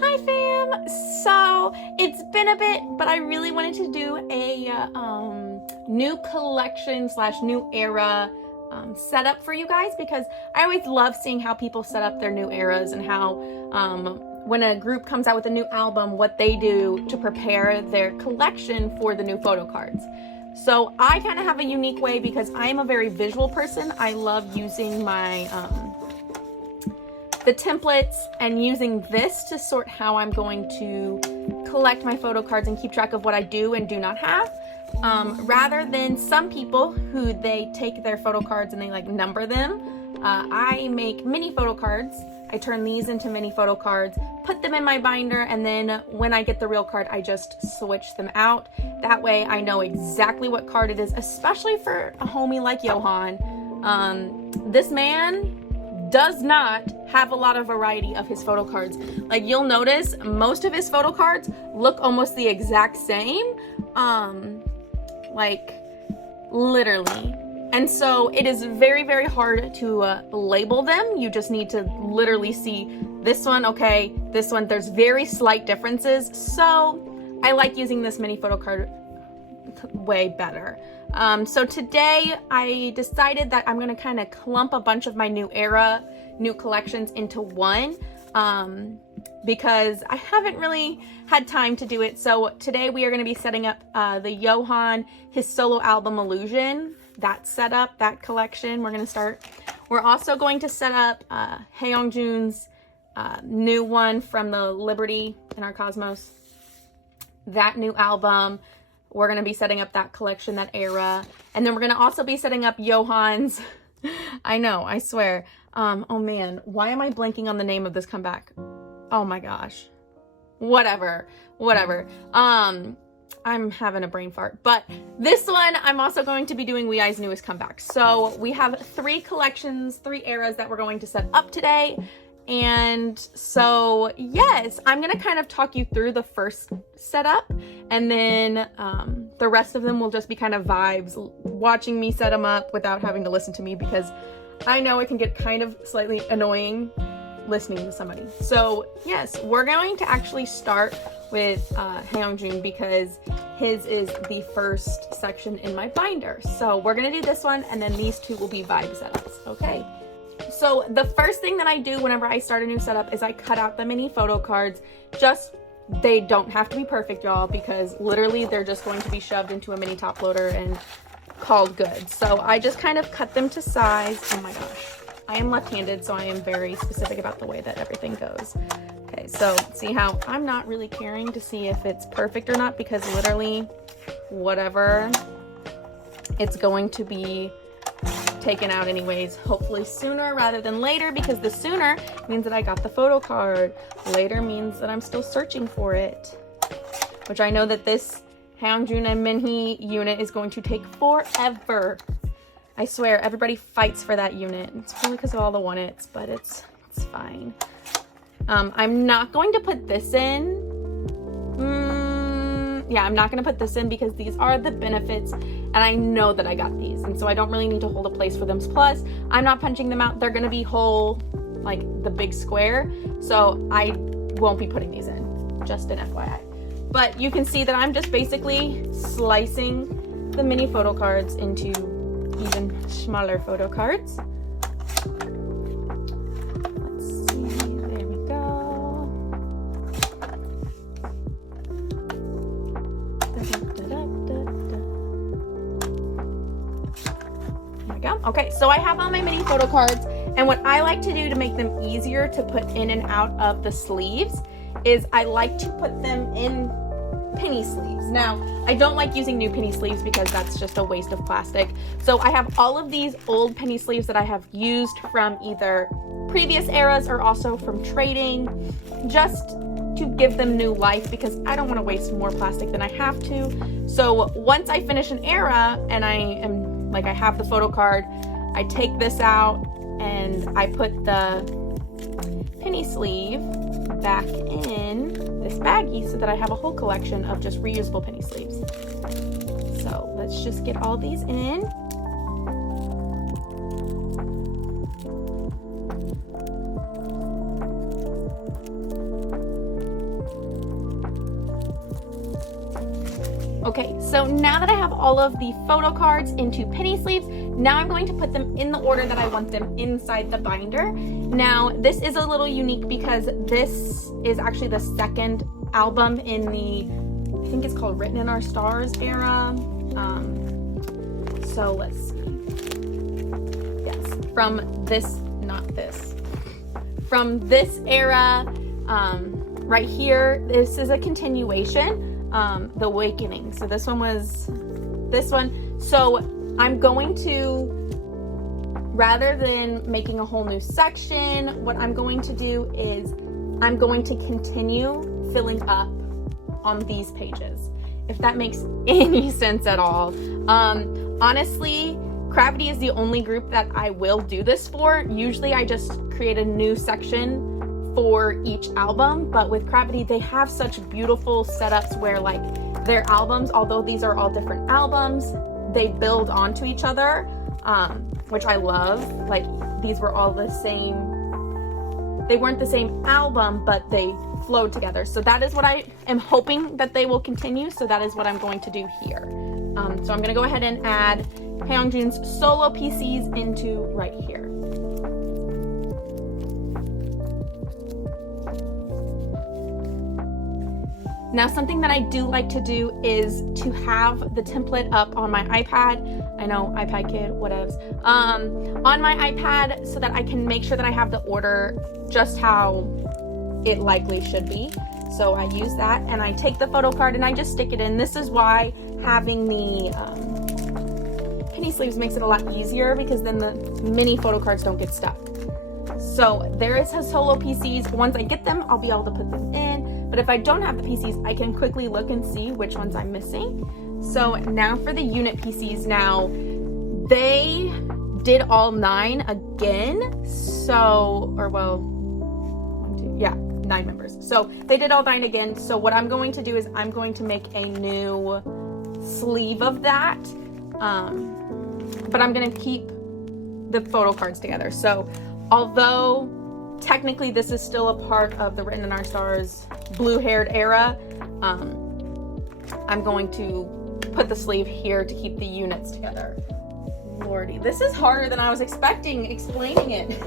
Hi fam! So it's been a bit, but I really wanted to do a new collection / new era setup for you guys, because I always love seeing how people set up their new eras and how when a group comes out with a new album, what they do to prepare their collection for the new photo cards. So I kind of have a unique way because I'm a very visual person. I love using my the templates and using this to sort how I'm going to collect my photo cards and keep track of what I do and do not have. Rather than some people who they take their photo cards and they like number them, I make mini photo cards. I turn these into mini photo cards, put them in my binder, and then when I get the real card, I just switch them out. That way I know exactly what card it is, especially for a homie like Yohan. This man does not have a lot of variety of his photo cards. Like, you'll notice most of his photo cards look almost the exact same, like literally. And so it is very, very hard to label them. You just need to literally see this one, okay, this one, there's very slight differences. So I like using this mini photo card way better. So today I decided that I'm gonna kind of clump a bunch of my new collections into one, because I haven't really had time to do it. So today we are gonna be setting up the Yohan, his solo album Illusion, that setup, that collection we're gonna start. We're also going to set up Hyeongjun's new one from the Liberty in Our Cosmos, that new album. We're going to be setting up that collection, that era. And then we're going to also be setting up Yohan's. I know, I swear. Oh man, why am I blanking on the name of this comeback? Oh my gosh. Whatever. I'm having a brain fart. But this one, I'm also going to be doing WEI's newest comeback. So we have 3 collections, 3 eras that we're going to set up today. And so, yes, I'm going to kind of talk you through the first setup, and then the rest of them will just be kind of vibes, watching me set them up without having to listen to me, because I know it can get kind of slightly annoying listening to somebody. So, yes, we're going to actually start with Hyeongjun because his is the first section in my binder. So we're going to do this one, and then these 2 will be vibe setups, okay? So the first thing that I do whenever I start a new setup is I cut out the mini photo cards. They don't have to be perfect, y'all, because literally they're just going to be shoved into a mini top loader and called good. So I just kind of cut them to size. Oh my gosh. I am left-handed, so I am very specific about the way that everything goes. Okay, so see how I'm not really caring to see if it's perfect or not, because literally whatever, it's going to be taken out anyways, hopefully sooner rather than later, because the sooner means that I got the photo card. Later means that I'm still searching for it, which I know that this Hyeongjun and Minhee unit is going to take forever. I swear, everybody fights for that unit. It's probably because of all the one-its, but it's fine. I'm not going to put this in. Yeah, I'm not going to put this in because these are the benefits, and I know that I got these, and so I don't really need to hold a place for them. Plus, I'm not punching them out. They're going to be whole, like the big square, so I won't be putting these in, just an FYI. But you can see that I'm just basically slicing the mini photo cards into even smaller photo cards. Okay, so I have all my mini photo cards, and what I like to do to make them easier to put in and out of the sleeves is I like to put them in penny sleeves. Now, I don't like using new penny sleeves because that's just a waste of plastic. So I have all of these old penny sleeves that I have used from either previous eras or also from trading, just to give them new life, because I don't want to waste more plastic than I have to. So once I finish an era and I have the photo card, I take this out and I put the penny sleeve back in this baggie so that I have a whole collection of just reusable penny sleeves. So let's just get all these in. Okay, so now that I have all of the photo cards into penny sleeves, now I'm going to put them in the order that I want them inside the binder. Now, this is a little unique because this is actually the second album in the, I think it's called Written in Our Stars era. So let's see. Yes, from this, not this. From this era, right here, this is a continuation. The Awakening. So this one was this one. So I'm going to, rather than making a whole new section, what I'm going to do is I'm going to continue filling up on these pages, if that makes any sense at all. Honestly, Cravity is the only group that I will do this for. Usually I just create a new section for each album, but with Cravity they have such beautiful setups where like their albums, although these are all different albums, they build onto each other, which I love. Like these were all the same, they weren't the same album, but they flowed together. So that is what I am hoping that they will continue. So that is what I'm going to do here. So I'm going to go ahead and add Hyeongjun's solo PCs into right here. Now, something that I do like to do is to have the template up on my iPad. I know, iPad kid, whatevs. On my iPad so that I can make sure that I have the order just how it likely should be. So I use that and I take the photo card and I just stick it in. This is why having the penny sleeves makes it a lot easier, because then the mini photo cards don't get stuck. So there is his solo PCs. Once I get them, I'll be able to put them in. But if I don't have the PCs, I can quickly look and see which ones I'm missing. So now for the unit PCs. Now, they did all 9 again. So, or well, 9 members. So they did all 9 again. So what I'm going to do is I'm going to make a new sleeve of that. But I'm going to keep the photo cards together. So although technically this is still a part of the Written in Our Stars blue-haired era, I'm going to put the sleeve here to keep the units together. Lordy, this is harder than I was expecting explaining it.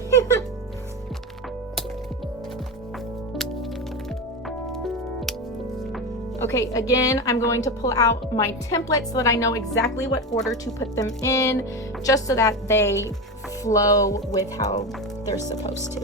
Okay, again, I'm going to pull out my template so that I know exactly what order to put them in, just so that they flow with how they're supposed to.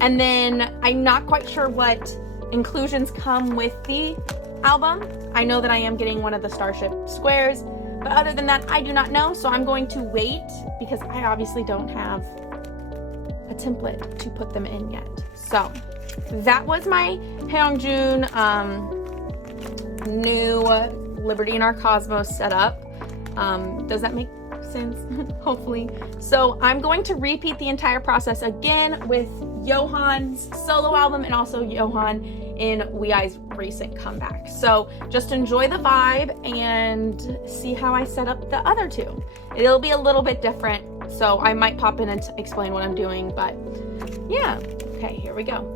And then I'm not quite sure what inclusions come with the album. I know that I am getting one of the Starship squares, but other than that, I do not know. So I'm going to wait because I obviously don't have a template to put them in yet. So that was my Hyeongjun new Liberty in Our Cosmos setup. Does that make sense? Hopefully. So I'm going to repeat the entire process again with Yohan's solo album and also Yohan in WEI's recent comeback. So just enjoy the vibe and see how I set up the other two. It'll be a little bit different, so I might pop in and explain what I'm doing, but yeah. Okay, here we go.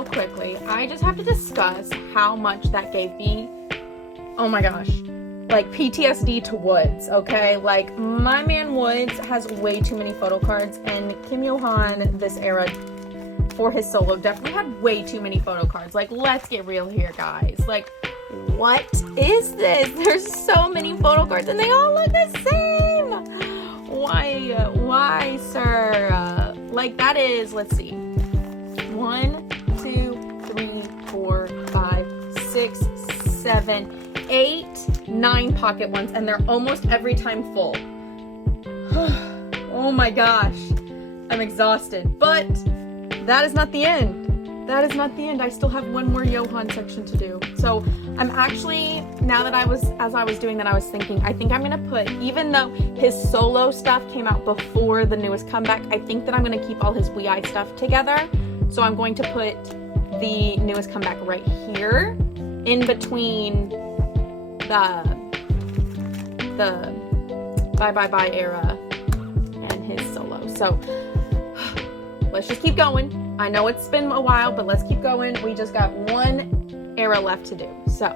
real quickly, I just have to discuss how much that gave me. Oh my gosh. Like PTSD to Woods, okay? Like, my man Woods has way too many photo cards, and Kim Yohan, this era, for his solo, definitely had way too many photo cards. Like, let's get real here, guys. Like, what is this? There's so many photo cards, and they all look the same! Why, sir? Like, that is, let's see. 1, 2, 3, 4, 5, 6, 7, 8, 9 pocket ones, and they're almost every time full. Oh my gosh, I'm exhausted. But that is not the end. That is not the end. I still have one more Yohan section to do. So I'm actually, now that as I was doing that, I was thinking, I think I'm gonna put, even though his solo stuff came out before the newest comeback, I think that I'm gonna keep all his WEI stuff together. So I'm going to put the newest comeback right here, in between the Bye era and his solo. So let's just keep going. I know it's been a while, but let's keep going. We just got one era left to do. So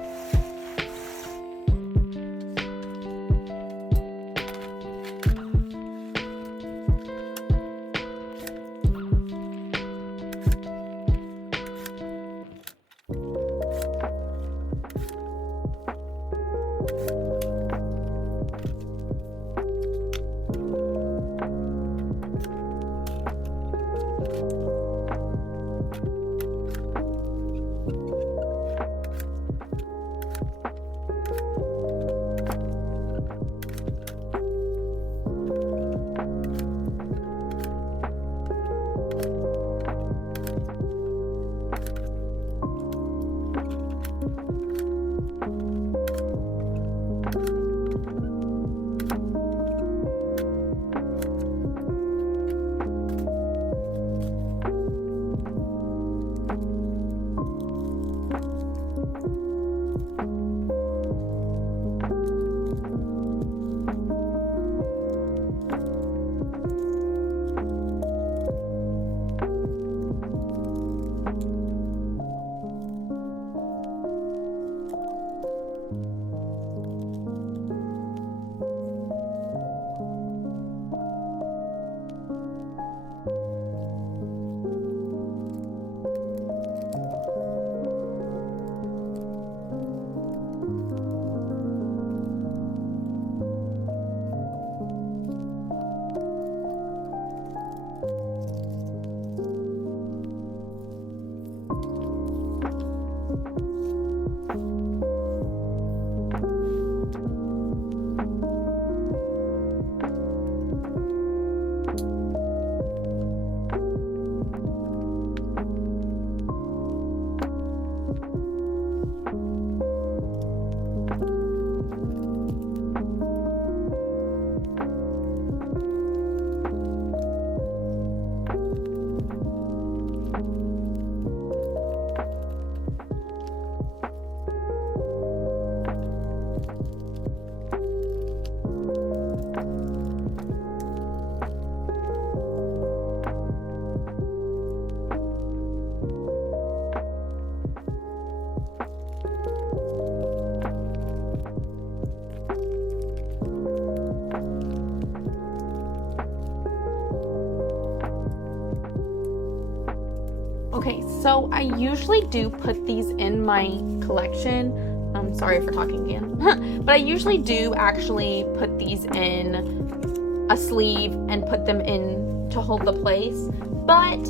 So I usually do put these in my collection. I'm sorry for talking again. But I usually do actually put these in a sleeve and put them in to hold the place. But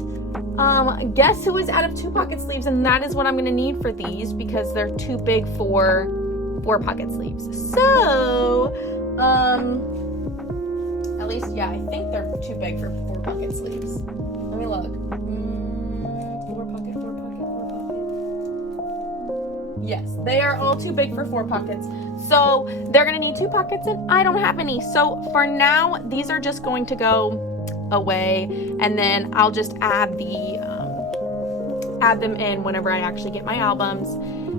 guess who is out of 2 pocket sleeves? And that is what I'm going to need for these because they're too big for 4 pocket sleeves. So, at least, yeah, I think they're too big for 4 pocket sleeves. Let me look. 4 pocket. Yes, they are all too big for 4 pockets. So they're gonna need 2 pockets and I don't have any. So for now, these are just going to go away and then I'll just add them in whenever I actually get my albums.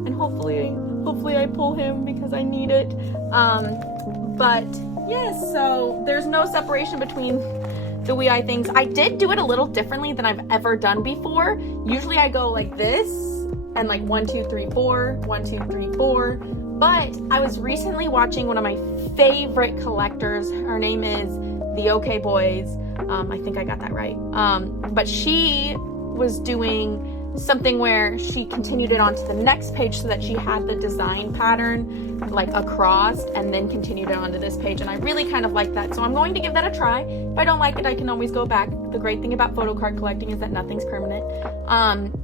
And hopefully I pull him because I need it. But yes, so there's no separation between the WEI things. I did do it a little differently than I've ever done before. Usually I go like this and like 1, 2, 3, 4, 1, 2, 3, 4. But I was recently watching one of my favorite collectors. Her name is The OK Boys. I think I got that right. But she was doing something where she continued it onto the next page so that she had the design pattern like across and then continued it onto this page, and I really kind of like that, so I'm going to give that a try. If I don't like it, I can always go back. The great thing about photo card collecting is that nothing's permanent.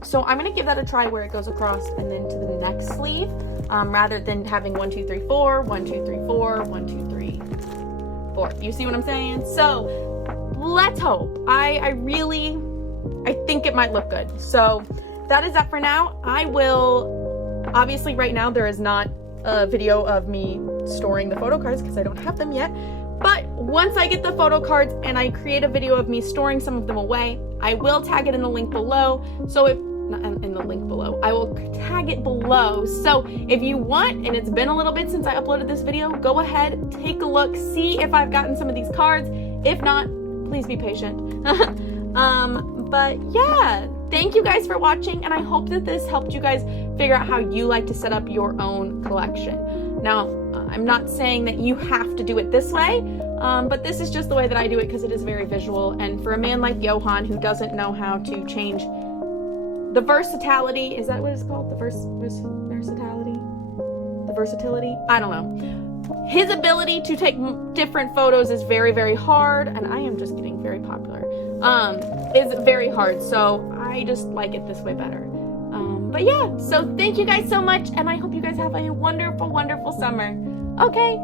So I'm going to give that a try where it goes across and then to the next sleeve, rather than having 1, 2, 3, 4, 1, 2, 3, 4, 1, 2, 3, 4. You see what I'm saying? So let's hope. I think it might look good. So that is that for now. I will, obviously right now there is not a video of me storing the photo cards because I don't have them yet. But once I get the photo cards and I create a video of me storing some of them away, I will tag it in the link below. So if, not in the link below, I will tag it below. So if you want, and it's been a little bit since I uploaded this video, go ahead, take a look, see if I've gotten some of these cards. If not, please be patient. But yeah, thank you guys for watching, and I hope that this helped you guys figure out how you like to set up your own collection. Now, I'm not saying that you have to do it this way, but this is just the way that I do it because it is very visual, and for a man like Yohan who doesn't know how to change the versatility, is that what it's called? The versatility? The versatility? I don't know. His ability to take different photos is very, very hard, and I am just getting very popular. Is very hard, so I just like it this way better. But yeah, so thank you guys so much, and I hope you guys have a wonderful, wonderful summer. Okay,